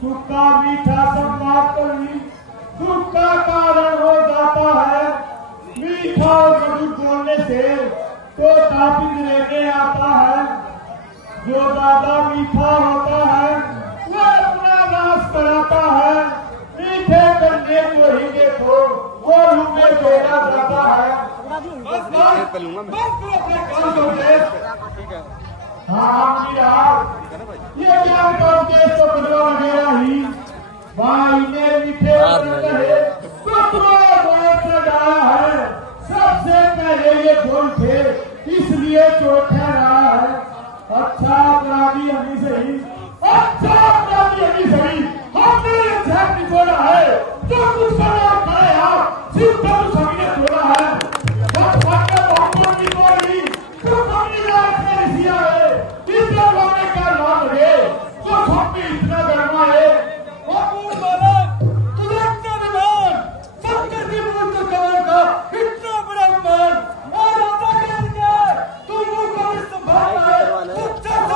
सूखा मीठा संवाद पर भी दुख का कारण हो जाता है। मीठा और मधुर बोलने से तो तापित लेने आता है। जो ज्यादा मीठा होता है वो अपना नाश कराता है। मीठे करने को ही देखो वो रूपे बेटा जाता है। हाँ ये क्या उपदेश तो बदला गया ही। भाई ने मीठे रहे तो गाया है। सबसे पहले ये बोल थे इसलिए चोट रहा है। अच्छा अपराधी अभी सही, अच्छा अपराधी अभी सही। हमने ये झट निचोड़ा है जो कुछ करना करे आप सिर्फ तो सभी ने छोड़ा है। जब भाग्य बहुमत की कोई तो कमी रात में रिसिया है। इतना होने का लाभ है जो सब में इतना गर्मा है। बाबू बालक तुझे इतना विमान सबके जीवन तो कमर का इतना बड़ा विमान और आता के लिए तू मुंह को भी संभालता है।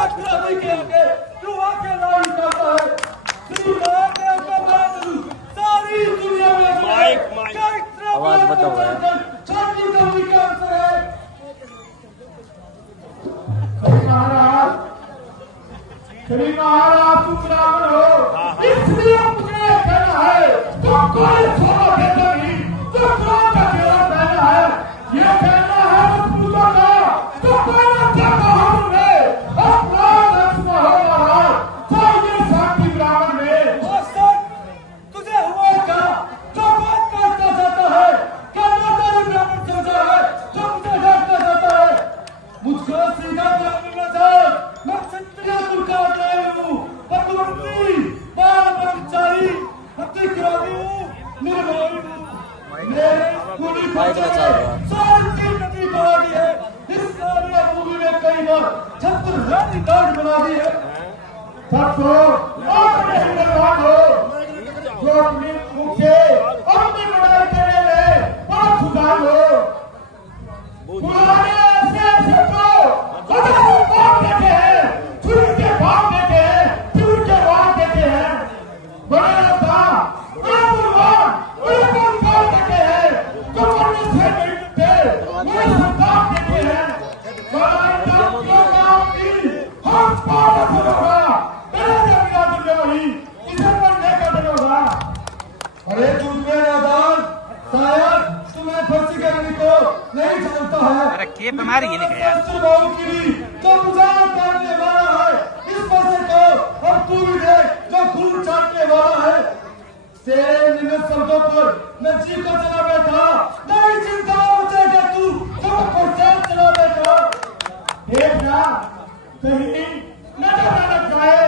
अपराधी के आगे तू आके लाई करता है। श्री महादेव का बहादुर सारी दुनिया में आवाज बताओ है। श्री महाराज तुम ब्राह्मण हो इसलिए मुझे कहना है तो कोई छोड़ो कहता नहीं तो कौन का केला कहना है। ये कहना है पूजा का तो कौन अच्छा कहा हमने तुझे हुआ क्या जो बात करता जाता है। क्या ब्राह्मण समझा है जो मुझे डांटना जाता है। मुझको सीधा ब्राह्मण जात मैं क्षत्रिय कुल का आदमी हूँ। पद्मवती बाल ब्रह्मचारी अतिक्रमी हूँ निर्भय हूँ। मेरे कुली सारी नदी बना दी है। इस सारी मूवी में कई बार छत्र रानी काट बना दी है। सबको अपने हिंदुस्तान हो जो अपने मुख से अपनी लड़ाई करने में बहुत सुधार हो। पुराने ऐसे सबको भाग देते हैं छुरी के भाग देते हैं छुरी के भाग देते हैं। बड़े नेता बड़े बुलवान बड़े बुलवान देते हैं जो करने से नहीं देते बड़े सरकार देते हैं। बड़ा इंसान काम की हम पास होगा अरे तुझमें मैदान शायद तुम्हें फांसी करने को नहीं जानता है। अरे के बीमारी है नहीं यार जो मुझे करने वाला है इस पैसे को और तू भी देख जो खून चाटने वाला है। तेरे निमित्त शब्दों पर मैं जी को चला बैठा नहीं चिंता बचेगा तू जब प्रचार चला बैठा। देखना कहीं नजर न लग जाए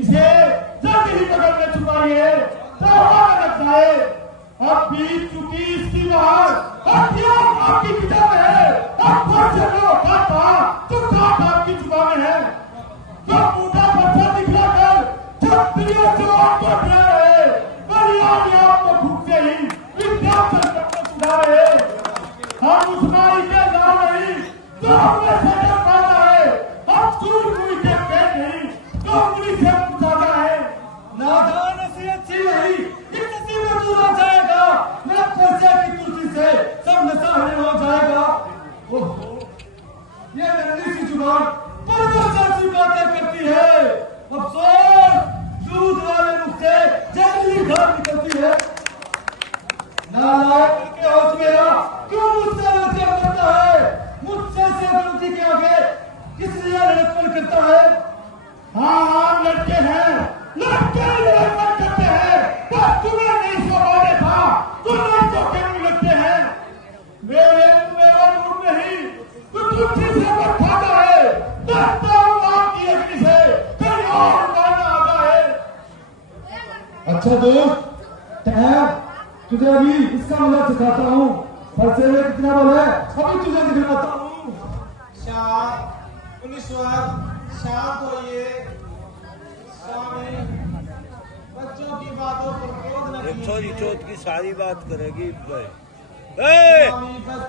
इसे जल्द ही बगल में छुपाइए तो लग जाए। अब बीत चुकी इसकी बाहर हथियार आपकी पिता में है। अब से लो खाता तो काट आपकी जुबान में है। जो मोटा बच्चा दिखलाकर क्षत्रिय जो आपको डरा है बलियानी आपको भूखते ही विद्यार्थी करना सुधारे। हम उस माई के नाम नहीं जो हमने सजा पाना है। हम चूर मुई के पेट नहीं जो मुड़ी से पूछा है। नादान ऐसी अच्छी नहीं कि नसीब में दूर हो जाएगा। मेरा पैसे की कुर्सी से सब नशा हो जाएगा। ये नन्ही सी जुबान परवश बातें करती है। अफसोस दूध वाले मुख से जंगली घाट निकलती है। नालायक के होश मेरा क्यों मुझसे लड़के करता है। मुझसे से गलती के आगे किस लिए लड़कपन करता है। हाँ लड़के हैं लड़के लड़कपन करते हैं पर तुम्हें नहीं सोने था तुम्हें तो क्यों लगते हैं। मेरे मेरा मुंह नहीं तू तुझी से खाता है डरता हूँ आपकी अग्नि से कहीं और मारना आता है। अच्छा दोस्त तुझे अभी इसका मतलब सिखाता हूँ। फरसे में कितना बल है अभी तुझे दिखलाता हूँ। शांत होइए स्वामी। बच्चों की बातों पर क्रोध न कीजिए। छोरी चौथ की सारी बात करेगी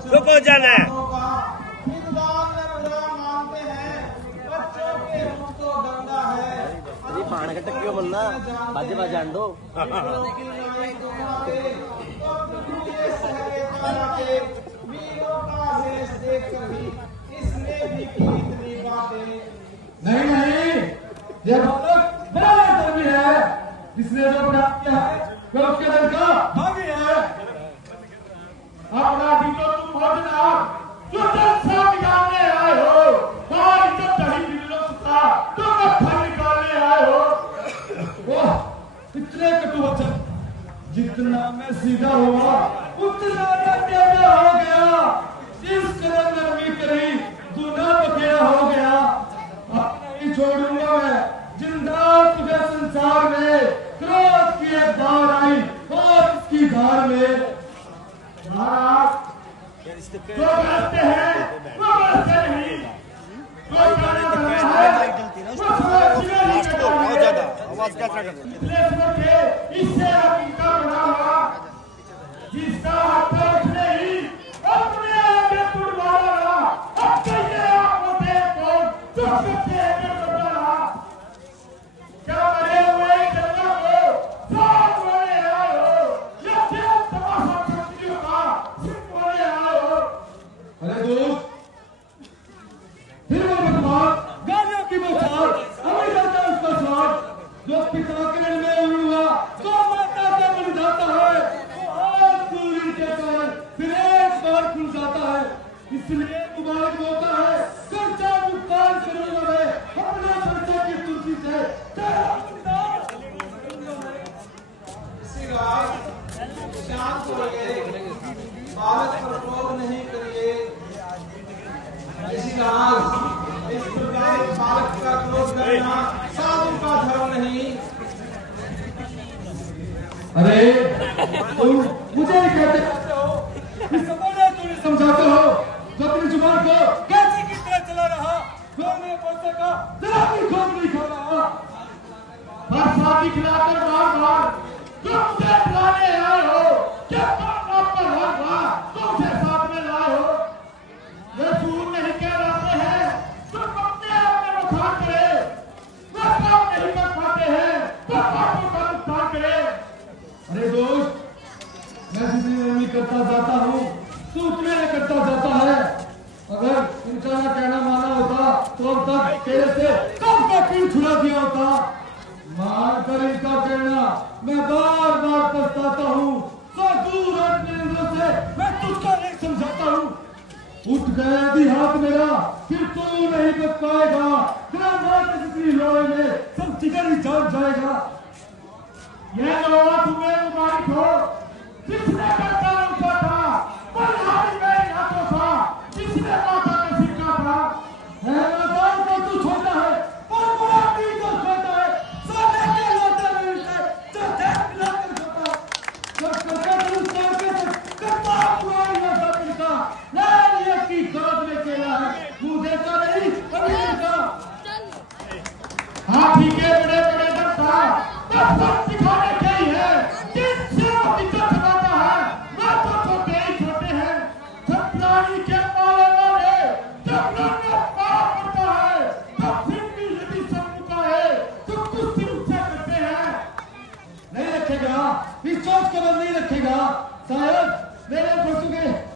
चुप हो जाना है। विद्वान मानते हैं बच्चों के मुख तो गंगा है। खाने का टक्कियो बनना बाजे बाजे अंडो वीरों की लड़ाई को मारे तो प्रभु ये सहरे ताराते वीरों का वेश देखकर भी इसने भी की इतनी बातें। नहीं नहीं, ये बालक बड़ा धर्मी है। इसने जो अपराध किया है वह उसके दिल का भागी है। अपराधी तो तुम हो जनाब, जो जनसा निकालने आए हो। और इज्जत नहीं मिलो सुता, तुम मक्खन निकालने आए हो। वाह, इतने कटु वचन। जितना मैं सीधा हुआ उतना मैं टेढ़ा हो गया। जिस कदर नरमी करी दूना बखेड़ा हो गया। अब नहीं छोड़ूंगा मैं जिंदा तुझे संसार में। क्रोध की एक धार आई और उसकी धार में महाराज जो बरसते हैं वो बरसते नहीं। जो गाना करना है वो समझ नहीं करता। आवाज क्या कर इससे इनका बना हुआ जिसका हाथ उसने ही अपने आगे तुड़वाया। अब कैसे आप होते को जो सबसे आगे बढ़ा। क्या मरे हुए जन्नत को साथ वाले आए हो या क्या तमाशा शक्तियों का सिर्फ वाले आए हो। अरे दोस्त, फिर वो बकवास गालियों की बौछार हमें जाता उसका स्वाद। जो पिता के दिल में हुआ जो माता का बन जाता है वो आज दूरी के कारण फिर एक बार खुल जाता है। इसलिए मुबारक होता है कर्जा भुगतान करने वाले अपने कर्जा की तुलसी से शांत होइए, बालक पर क्रोध नहीं करिए। इस प्रकार बालक का क्रोध करना साधु का धर्म नहीं। अरे तुम मुझे नहीं कहते हो, इस समय तुम समझाते हो जो अपनी जुबान को कैसे की तरह चला रहा। बोलने बोलते का जरा भी खोज नहीं खा रहा। बरसाती खिलाकर बार बार तुम मुझे बुलाने आए हो। क्या तुम आपका हर बार तुमसे साथ में लाए हो। वे सूर नहीं कह रहे हैं तुम अपने आप में नुकसान करे। वे काम नहीं कर पाते हैं तो बातों का नुकसान करे। अरे दोस्त, मैं जितनी नरमी करता जाता हूँ तू उतने करता जाता है। अगर इनका ना कहना माना होता तो अब तक तेरे से कब का क्यों छुड़ा दिया होता। मानकर इनका कहना मैं बार बार पछताता हूँ। सो दूर अपने नजरों से मैं तुझको नहीं समझाता हूँ। उठ गया यदि हाथ मेरा फिर तू नहीं बच पाएगा। तेरा मात्र किसी लोहे में सब जिगर ही जान जाएगा। यह लोहा तुम्हें मुबारक हो जिसने करता उनका था। बलिहारी में हाथों था जिसने माता का सिक्का था। है मैदान को तू छोटा है और मुरादी को छोटा है। सोने के लोटे में उसे जो देख मिलाकर छोटा। जब करके तुम करके करता पुरानी लोटा मिलता लाल की गोद में केला है। तू देखा नहीं अभी देखा। हाथी के बड़े बड़े दम था